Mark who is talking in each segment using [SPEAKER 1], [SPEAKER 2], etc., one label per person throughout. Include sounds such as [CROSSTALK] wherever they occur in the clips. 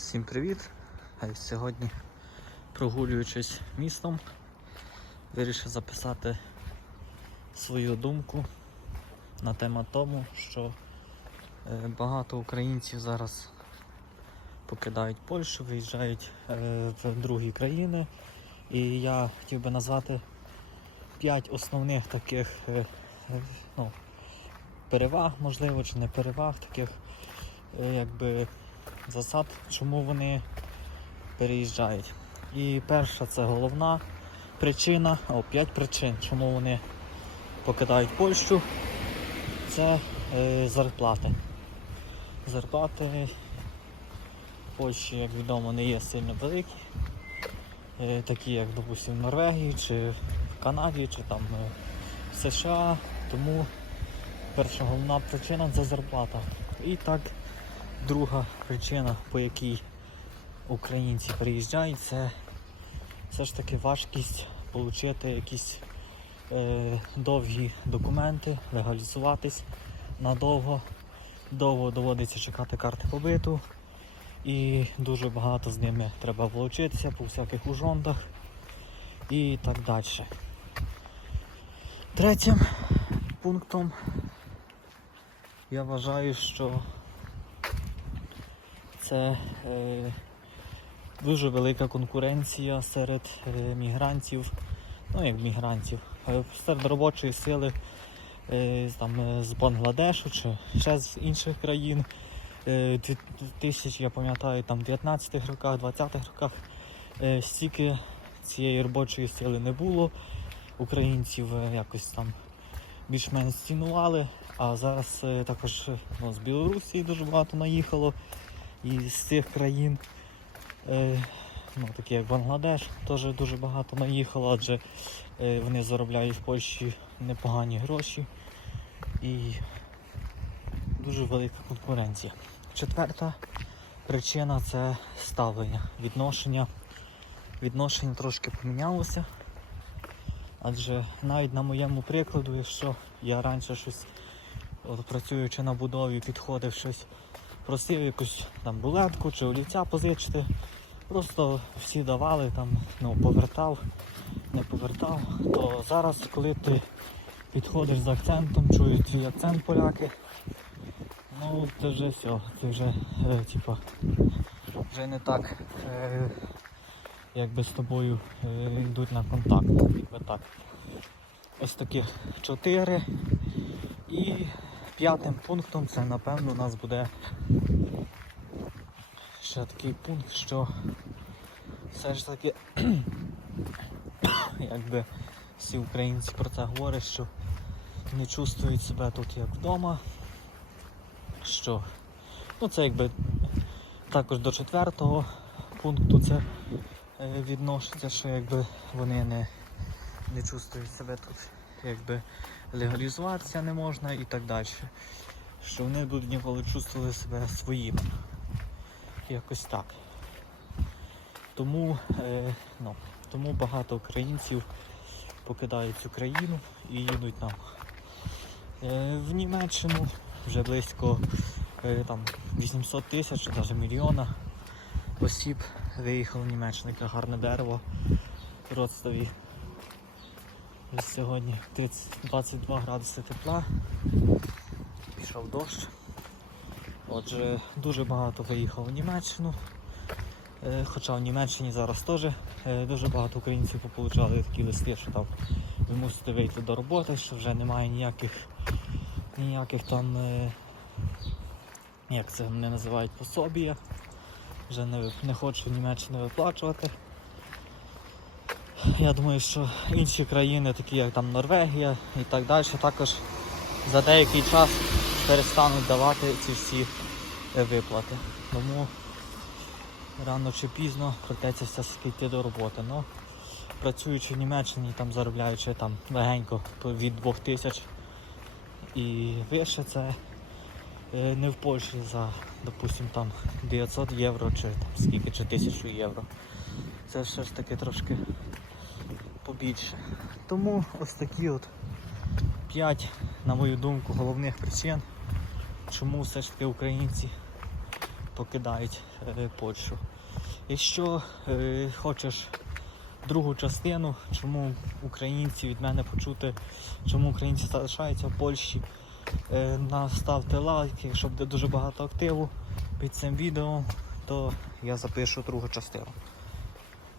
[SPEAKER 1] Всім привіт! Е, Сьогодні, прогулюючись містом, вирішив записати свою думку на тему тому, що е, багато українців зараз покидають Польщу, виїжджають е, в другі країни. І я хотів би назвати 5 основних таких ну, переваг, можливо, чи не переваг, таких якби засад, чому вони переїжджають. І перша це головна причина, о, п'ять причин, чому вони покидають Польщу. Це е, зарплати. Зарплати в Польщі, як відомо, не є сильно великі. Е, такі як, допустимо, в Норвегії чи в Канаді, чи там е, в США. Тому перша головна причина це зарплата. І так Друга причина, по якій українці приїжджають, це все ж таки важкість отримати якісь е, довгі документи, легалізуватись надовго. Довго доводиться чекати карти побиту і дуже багато з ними треба влучитися по всяких ужондах і так далі. Третім пунктом я вважаю, що це е, дуже велика конкуренція серед е, мігрантів, ну як мігрантів, е, серед робочої сили е, там, е, з Бангладешу чи ще з інших країн. Е, 2000, я пам'ятаю, там 19-х роках, 20-х роках. Е, стільки цієї робочої сили не було. Українців е, якось там більш-менш цінували, а зараз також ну, з Білорусі дуже багато наїхало і з цих країн, е, ну, такі як Бангладеш, теж дуже багато наїхало, адже е, вони заробляють в Польщі непогані гроші і дуже велика конкуренція. Четверта причина це ставлення, відношення. Відношення трошки помінялося. Адже навіть на моєму прикладу, якщо я раніше щось от, працюючи на будові, підходив щось просив якусь там булетку чи олівця позичити. Просто всі давали, там, ну, повертав, не повертав. То зараз, коли ти підходиш з акцентом, чують твій акцент поляки, ну це вже все, це вже е, типа, вже не так, е, якби з тобою е, йдуть на контакт. Якби так. Ось таких чотири. І п'ятим пунктом це напевно у нас буде ще такий пункт, що все ж таки [CLEARS THROAT] якби всі українці про це говорять, що не чувствують себе тут як вдома. Що ну це якби також до четвертого пункту це е, відноситься, що якби вони не, не чувствують себе тут, якби легалізуватися не можна і так далі. Що вони будуть ніколи чувствували себе своїм. Якось так. Тому, е, ну, тому багато українців покидають цю країну і їдуть там. Е, в Німеччину вже близько е, там, 800 тисяч, навіть мільйона осіб виїхало в Німеччину, яке гарне дерево в Роцтові. Ось Сьогодні 30, 22 градуси тепла. Пішов дощ. Отже, дуже багато виїхало в Німеччину. Е, Хоча в Німеччині зараз теж е, дуже багато українців получали такі листи, що там ви мусите вийти до роботи, що вже немає ніяких ніяких там, е, як це вони називають, пособія. Вже не, не хочуть в Німеччині виплачувати. Я думаю, що інші країни, такі як там Норвегія і так далі, також за деякий час перестануть давати ці всі е, виплати. Тому рано чи пізно придеться все ж йти до роботи. Ну, працюючи в Німеччині, там заробляючи там легенько від 2000 і вище це е, не в Польщі за, допустим, там 900 євро чи там, скільки, чи 1000 євро. Це все ж таки трошки побільше. Тому ось такі от 5, на мою думку, головних причин, чому все ж таки українці покидають е, Польщу. Якщо е, хочеш другу частину, чому українці від мене почути, чому українці залишаються в Польщі, е, наставте лайк, якщо буде дуже багато активу під цим відео, то я запишу другу частину.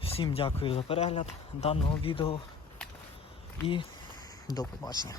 [SPEAKER 1] Всім дякую за перегляд даного відео і до побачення.